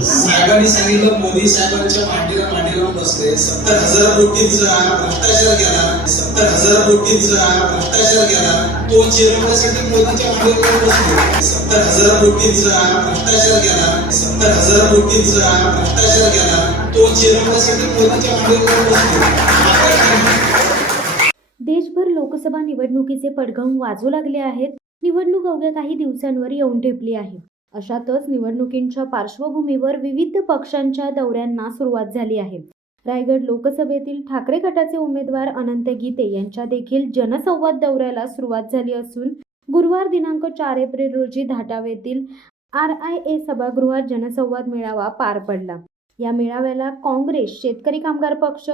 साहेबांनी सांगितलं मोदी साहेबांच्या मांडीला बसले 70,000 कोटींचा भ्रष्टाचार केला 70,000 कोटींचा भ्रष्टाचार केला तो चिरवण्यासाठी मोदीच्या मांडीवर बसले 70,000 कोटींचा भ्रष्टाचार केला 70,000 कोटींचा भ्रष्टाचार केला तो चिरवण्यासाठी मोदीच्या मांडीवर बसले। देशभर लोकसभा निवडणुकीचे पडघम वाजू लागले आहेत। निवडणूक अवघ्या काही दिवसांवर येऊन ठेपली आहे। अशातच निवडणुकींच्या पार्श्वभूमीवर विविध पक्षांच्या दौऱ्यांना सुरुवात झाली आहे। रायगड लोकसभेतील ठाकरे गटाचे उमेदवार अनंत गीते यांच्या देखील जनसंवाद दौऱ्याला सुरुवात झाली असून गुरुवार दिनांक 4 एप्रिल रोजी धाटाव येथील RIA सभागृहात जनसंवाद मेळावा पार पडला। या मेळाव्याला काँग्रेस, शेतकरी कामगार पक्ष,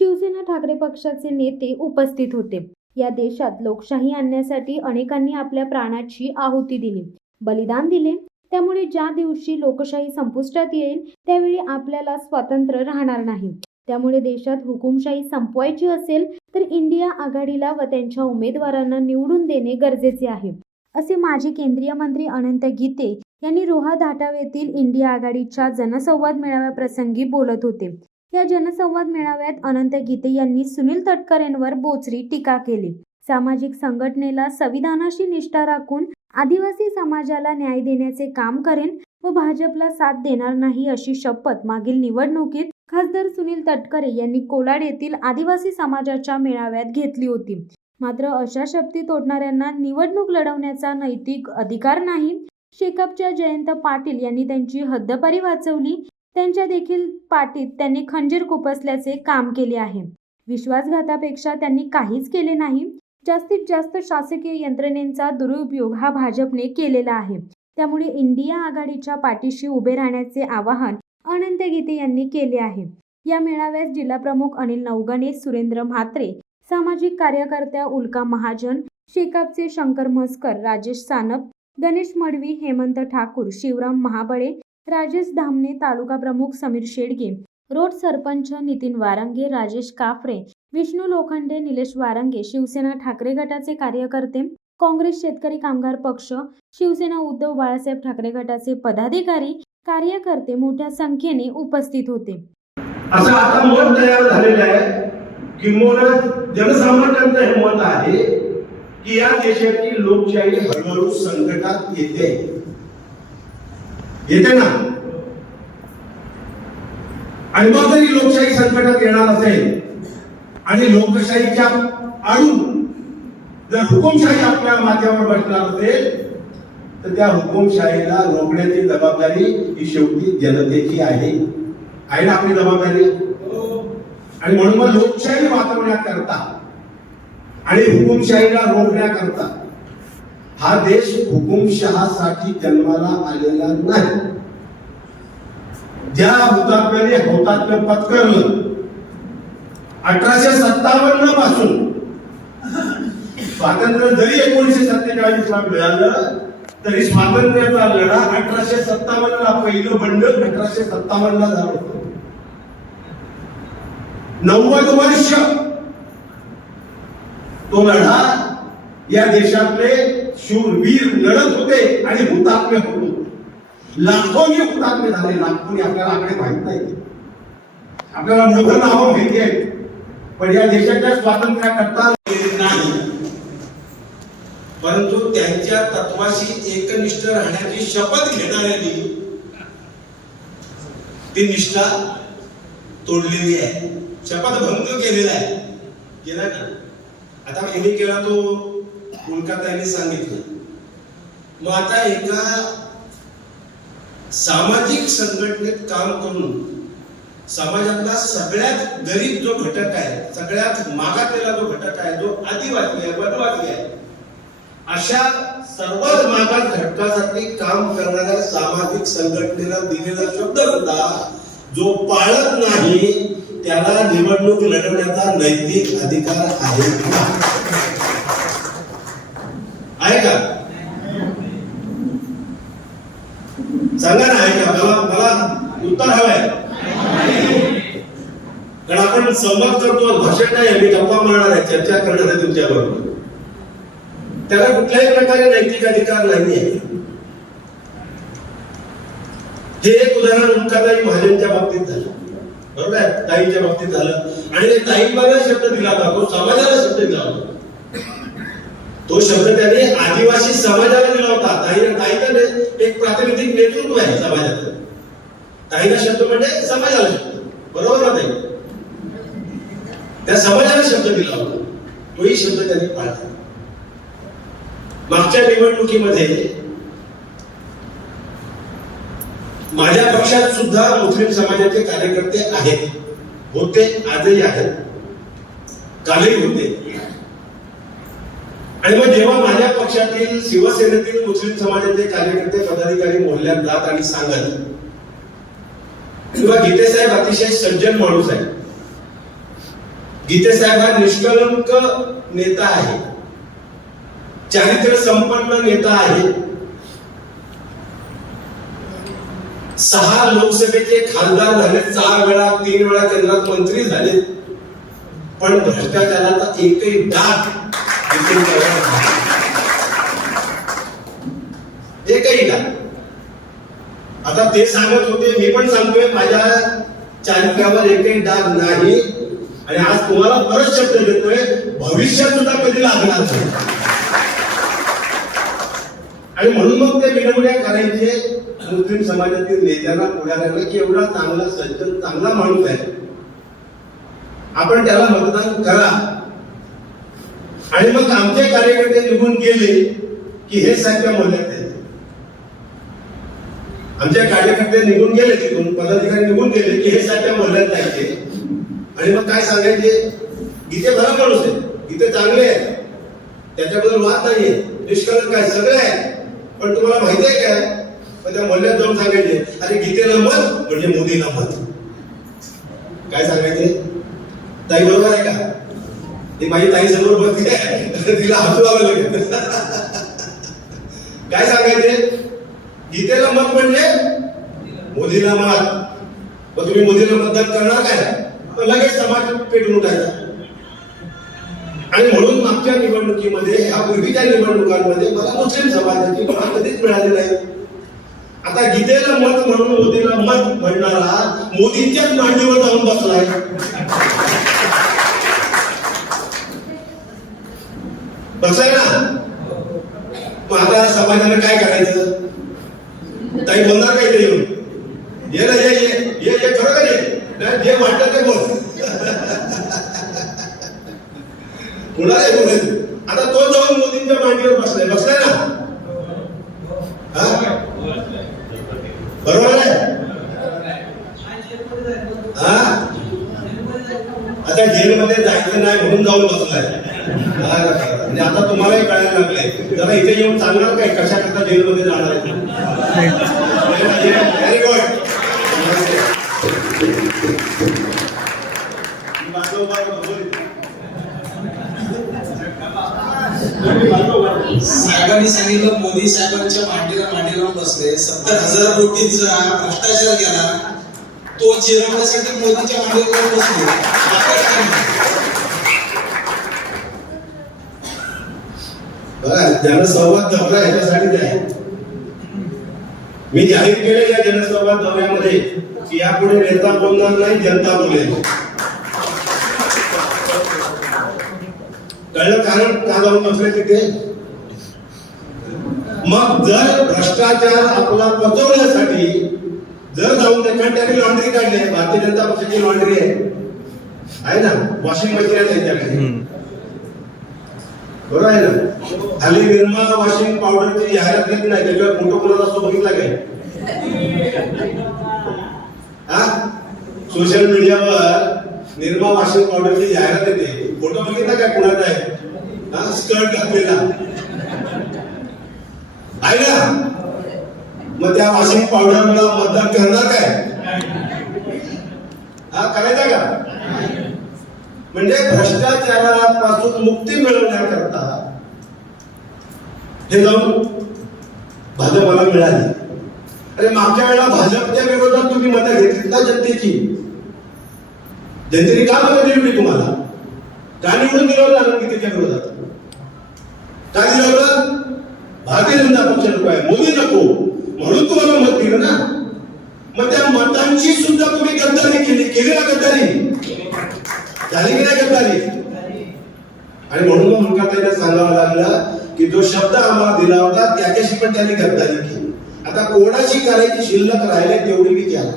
शिवसेना ठाकरे पक्षाचे नेते उपस्थित होते। या देशात लोकशाही आणण्यासाठी अनेकांनी आपल्या प्राणाची आहुती दिली, बलिदान दिले। त्यामुळे ज्या दिवशी लोकशाही संपुष्टात येईल त्यावेळी आपल्याला स्वातंत्र्य राहणार नाही। त्यामुळे देशात हुकुमशाही संपवायची असेल तर इंडिया आघाडीला व त्यांच्या उमेदवारांना निवडून देणे गरजेचे आहे, असे माजी केंद्रीय मंत्री अनंत गीते यांनी रोहा धाटाव येथील इंडिया आघाडीच्या जनसंवाद मेळाव्याप्रसंगी बोलत होते। या जनसंवाद मेळाव्यात अनंत गीते यांनी सुनील तटकरे यांवर बोचरी टीका केली। सामाजिक संघटनेला संविधानाशी निष्ठा राखून आदिवासी समाजाला न्याय देण्याचे काम करेन व भाजपला साथ देणार नाही अशी शपथ मागील निवडणुकीत खासदार सुनील तटकरे यांनी कोलाड येथील आदिवासी समाजाच्या मेळाव्यात घेतली होती। मात्र अशा शपथी तोडणाऱ्यांना निवडणूक लढवण्याचा नैतिक अधिकार नाही। शेकापच्या जयंत पाटील यांनी त्यांची हद्दपारी वाचवली। त्यांच्या देखील पाठीत त्यांनी खंजीर खुपसल्याचे काम केले आहे। विश्वासघातापेक्षा त्यांनी काहीच केले नाही। जास्तीत जास्त शासकीय यंत्रणेचा दुरुपयोग हा भाजपने केलेला आहे। त्यामुळे इंडिया आघाडीच्या पाठीशी उभे राहण्याचे आवाहन अनंत गीते यांनी केले आहे। या मेळाव्यात जिल्हाप्रमुख अनिल नवगणे, सुरेंद्र म्हात्रे, सामाजिक कार्यकर्त्या उल्का महाजन, शेकापचे शंकर म्हसकर, राजेश सानप, गणेश मडवी, हेमंत ठाकूर, शिवराम महाबळे, राजेश धामणे, तालुका प्रमुख समीर शेडगे, रोड सरपंच नितीन वारंगे, राजेश काफरे, विष्णू लोखंडे, निलेश वारंगे, शिवसेना ठाकरे गटाचे कार्यकर्ते, काँग्रेस, शेतकरी कामगार पक्ष, शिवसेना उद्धव बाळासाहेब ठाकरे गटाचे पदाधिकारी, कार्यकर्ते मोठ्या संख्येने उपस्थित होते। असं आता मत तयार झालेलं आहे किंवा जनसामान्यांचं हे मत आहे की या देशाची लोकशाही हळूहळू संकटात येते ना। आणि मग जरी लोकशाही संकटात येणार असेल आणि लोकशाहीच्या आडून जर हुकुमशाही आपल्या माथ्यावर बसणार असेल तर त्या हुकुमशाहीला रोखण्याची जबाबदारी ही शेवटी जनतेची आहे ना आपली जबाबदारी। आणि म्हणून मग लोकशाही वाचवण्याकरता आणि हुकुमशाहीला रोखण्याकरता हा देश हुकुमशहासाठी जन्माला आलेला नाही। ज्या हुतात्म्याने हौतात्म्य पत्करलं 1857 पासून स्वातंत्र्य जरी 1947 ला मिळालं तरी स्वातंत्र्याचा लढा 1857 ला पहिलं बंड 1857 ला झालं होतं। 90 वर्ष तो लढा या देशातले शूरवीर लढत होते आणि हुतात्मे होते। लाखोनी हुतात्मे झाले, लाखोनी आपल्याला आकडे माहित नाही, आपल्याला मोठं नावं माहिती आहे, पण या देशाच्या स्वातंत्र्याकरता नाही। परंतु त्यांच्या तत्वाशी एकनिष्ठ राहण्याची शपथ घेणाऱ्यांनी ती निष्ठा तोडलेली आहे, शपथभंग केलेला आहे, केला ना। आता कोणी केला तो कोलकाताने सांगितलं। मग आता एका सामाजिक संघटनेत काम करून समाजातला सगळ्यात गरीब जो घटक आहे, सगळ्यात मागासलेला जो घटक आहे, जो आदिवासी आहे, वनवासी आहे, अशा सर्वात मागास घटकासाठी काम करणाऱ्या सामाजिक संघटनेला दिलेला शब्द सुद्धा जो पाळत नाही त्याला निवडणूक लढवण्याचा नैतिक अधिकार आहे का? आहे का? सांगा ना, आहे का? मला उत्तर हवंय। कारण आपण संवाद करतो, भाषण नाही, मी गप्पा मारणार आहे, चर्चा करणार आहे तुमच्याबरोबर, त्याला कुठल्याही प्रकारे नैतिक अधिकार नाहीये। हे एक उदाहरण मुक्ताताई महाजनच्या बाबतीत झालं, बरोबर आहे, ताईंच्या बाबतीत झालं. आणि ते ताईंबाला शब्द दिला होता, तो समाजाला शब्द दिला होता. तो शब्द त्याने आदिवासी समाजाला दिला होता. ताईचं एक प्रातिनिधिक नेतृत्व आहे समाजाचं. ताईला शब्द म्हणजे समाजाला शब्द, बरोबर ना ताई? त्या समाजाला शब्द दिला होता, तोही शब्द त्यांनी पाळला. मागच्या निवडणुकीमध्ये माझ्या पक्षात सुद्धा मुस्लिम समाजाचे कार्यकर्ते आहेत, होते, आजही आहेत, कालही होते. आणि मग जेव्हा माझ्या पक्षातील शिवसेनेतील मुस्लिम समाजाचे कार्यकर्ते पदाधिकारी मोहल्ल्यात जात आणि सांगत, किंवा गीते साहेब अतिशय सज्जन माणूस आहे, गीते साहेब हा निष्कलंक नेता आहे, चारित्र्य संपन्न नेता आहे, 6 लोकसभेचे खासदार झाले, 4 वेळा 3 वेळा केंद्रात मंत्री झाले, पण भ्रष्टाचाराचा एकही डाग एकही डाग. आता ते सांगत होते, मी पण सांगतोय माझ्या चारित्र्यावर एकही डाग नाही. आणि आज तुम्हाला परत शब्द देतोय, भविष्यात सुद्धा कधी लागणार नाही. आणि म्हणून मग ते विनवण्या करायचे मुस्लिम समाजातील नेत्यांना, पुढाऱ्यांना, की एवढा चांगला सज्जन, चांगला माणूस आहे, आपण त्याला मतदान करा. आणि मग आमचे कार्यकर्ते निघून गेले की हे सारख्या मोहल्ल्यात आहेत. आमचे कार्यकर्ते निघून गेले, तिथून पदाधिकारी निघून गेले की हे सारख्या मोहल्ल्यात जायचे. आणि मग काय सांगायचे, गीते बरा माणूस आहे, गीते चांगले आहे, त्याच्याबद्दल वाद नाहीये, निष्कलंक आहे, सगळे आहे, पण तुम्हाला माहिती आहे काय, पण त्या मोहल्ल्यात जाऊन सांगायचे, अरे गीतेला मत म्हणजे मोदीला मत. काय सांगायचे, ताई बरोबर आहे का? ती माझी ताई समोर बसली आहे, तिला हसू आलं लगेच. काय सांगायचे, गीतेला मत म्हणजे मोदीला मत. मग तुम्ही मोदीला मतदान करणार काय? लगेच समाज पेटून उठायचा. आणि म्हणून मागच्या निवडणुकीमध्ये, ह्या पूर्वीच्या निवडणुकांमध्ये मला मुस्लिम समाजाची मत कधीच मिळाली नाही. आता गीतेला मत म्हणून मोदीला मत म्हणणारा मोदींच्याच मांडीवर जाऊन बसलाय. बसलाय ना. मग आता समाजाने काय करायचं? ताई बोलणार काय ते येऊन, ये ना, ये खरं ये, जे वाटतं ते बोल. कुणाला बोलायचं? आता तो जाऊन मोदींच्या मांडीवर बसलाय ना. बरोबर आहे. आता जेलमध्ये जायचं नाही म्हणून जाऊन बसलाय. म्हणजे आता तुम्हालाही कळायला लागलंय, जरा इथे येऊन सांगणार काय कशा करता जेलमध्ये जाणार आहे. Very good. साहेबांनी सांगितलं, मोदी साहेबांच्या मांडीला बसले, 70,000 कोटींचा भ्रष्टाचार केला, तो जिरवण्यासाठी मोदीच्या मांडीवर बसले. बघा, जनसंवाद दौरा ह्याच्यासाठीच आहे. मी जाहीर केले या जनसंवाद दौऱ्यामध्ये की यापुढे नेता बोलणार नाही, जनता बोलेल. कळलं कारण का जाऊन बसले तिथे? मग जर भ्रष्टाचार आपला पचवण्यासाठी जर जाऊन त्यांनी लॉन्ड्री काढली, भारतीय जनता पक्षाची लॉन्ड्री आहे ना, वॉशिंग मशीन आहे त्यांच्याकडे, बरोबर आहे ना. खाली निर्मा वॉशिंग पावडरची जाहिरात केली नाही, त्याच्यावर फोटो कोणाला असतो बघितला काय? सोशल मीडियावर निर्मा वॉशिंग पावडरची जाहिरात येते, फोटो बघितला काय कुणाचा आहे? स्कर्ट घातलेला आहे ना. मग त्या वॉशिंग पावडरला मतदान करणार काय? करायचा का? म्हणजे भ्रष्टाचारापासून मुक्ती मिळवण्याकरता हे जाऊन भाजपला मिळाली. अरे मागच्या वेळेला भाजपच्या विरोधात तुम्ही मतं घेतली ना जनतेची. जनतेने का मतं दिली तुम्हाला? का निवडून दिलं होतं रणनीतीच्या विरोधात? काय दिलं होतं? भारतीय जनता पक्ष नको आहे, मोदी नको, म्हणून तुम्हाला मत दिलं ना. पोरांची सुद्धा तुम्ही गद्दारी केली ना गद्दारी झाली की नाही गद्दारी. आणि म्हणून मग मुलगा सांगावं लागलं की जो शब्द आम्हाला दिला होता त्याच्याशी पण त्यांनी गद्दारी केली. आता कोणाशी करायची शिल्लक राहिले तेवढी मी केला.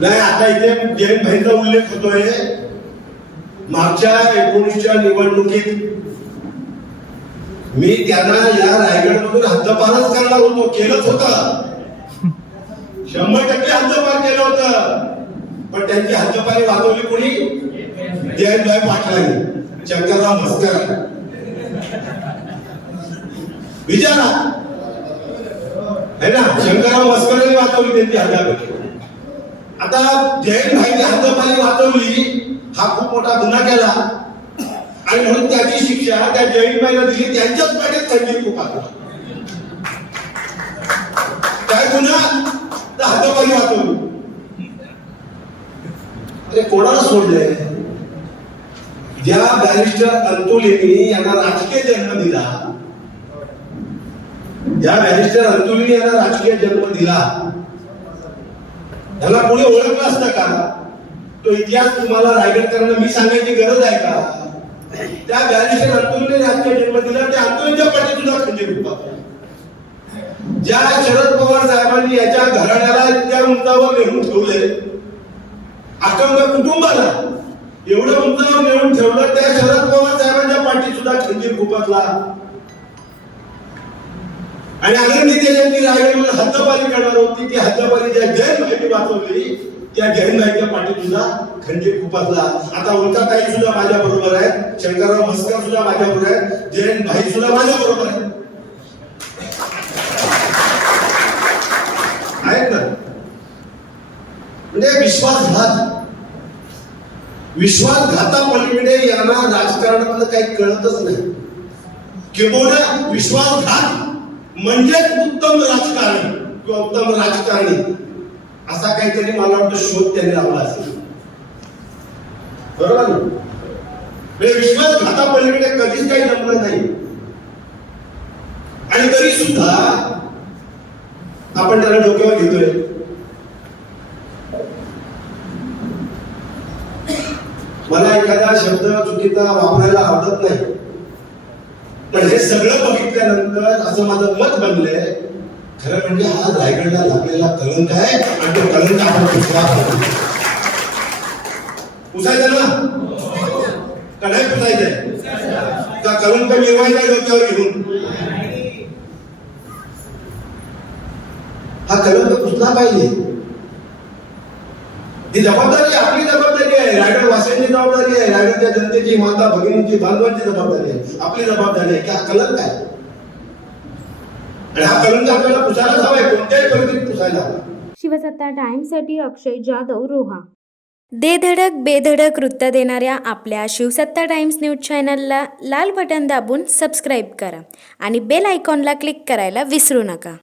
नाही आता इथे जयंत भाईंचा उल्लेख होतोय. मागच्या 19च्या निवडणुकीत मी त्यांना या रायगडमधून हद्दपारच करणार होतो, केलंच होतं, 100% हद्दपार केलं होतं. पण त्यांची हद्दपारी वाजवली कोणी? जयंतभाई पाटलांनी, शंकरराव म्हस्कर. विचारा है ना, शंकरराव म्हस्करांनी वाचवली त्यांची हद्दपारी. आता जयंतभाईंनी हद्दपारी वाचवली, हा खूप मोठा गुन्हा केला आणि म्हणून त्याची शिक्षा त्या जयंतभाईला दिली. त्यांच्याच पाठीत खंजीर खुपासला. काय गुन्हा? तर हद्दपारी वाचवली. अरे कोणाला सोडले? ज्या बॅरिस्टर अंतुलेनी यांना राजकीय जन्म दिला, ज्या बॅरिस्टर अंतुलेनी यांना राजकीय जन्म दिला, त्याला कोणी ओळखलं असतं का? तो इतिहास तुम्हाला रायगडकरांना मी सांगायची गरज आहे का? त्या बॅरिस्टर अंतुलेनी राजकीय जन्म दिला, त्या अंतुलेच्या पाठी सुद्धा खंजीर खुपासला. ज्या शरद पवार साहेबांनी याच्या घराण्याला इतक्या उंचावर नेऊन ठेवले, अखंड कुटुंबाला एवढं उंचावर नेऊन ठेवलं, त्या शरद पवार साहेबांच्या पाठी सुद्धा खंजीर खुपासला. आणि आनंदी त्यांची रायगडवर हद्दपारी करणार होती, ती हद्दपारी ज्या जयंतभाईंनी वाचवली, त्या जयंतभाईच्या पाठी सुद्धा खंजीर खुपासला. आता उलटा ताई सुद्धा माझ्या बरोबर आहे, शंकरराव म्हस्कर सुद्धा माझ्या बरोबर आहे, जयंतभाई सुद्धा माझ्या बरोबर आहे. आहेत ना? म्हणजे विश्वासघातापलीकडे यांना राजकारणामध्ये काही कळतच नाही. किंबहुना विश्वासघात म्हणजेच उत्तम राजकारणी किंवा उत्तम राजकारणी असा काहीतरी मला वाटतं शोध त्यांनी लावला असेल. बरोबर ना? विश्वासघातापलीकडे कधीच काही जमलं नाही. आणि तरी सुद्धा आपण त्याला डोक्यावर घेतोय. मला एखादा शब्द चुकीचा वापरायला आवडत नाही, पण हे सगळं बघितल्यानंतर असं माझं मत बनलंय, खरं म्हणजे हा रायगडला लागलेला कलंक आहे आणि तो कलंक आपण पुसायचा ना का नाही पुसायचंय? का कलंक मिळवायचा डोक्यावर घेऊन? हा कलंक पुसला पाहिजे. ही जबाबदारी आपली जबाबदारी आहे, रायगड वासियांची जबाबदारी आहे, रायगडच्या जनतेची, माता भगिनींची, बांधवांची जबाबदारी आहे, आपली जबाबदारी आहे की हा कलंक आहे. आणि हा कलंक आपल्याला पुसायलाच हवाय, कोणत्याही परिस्थितीत पुसायला हवा. शिवसत्ता टाइम्ससाठी अक्षय जाधव, रोहा. दे धडक बेधडक वृत्त देणाऱ्या आपल्या शिवसत्ता टाइम्स न्यूज चॅनलला लाल बटन दाबून सबस्क्राईब करा आणि बेल आयकॉनला क्लिक करायला विसरू नका.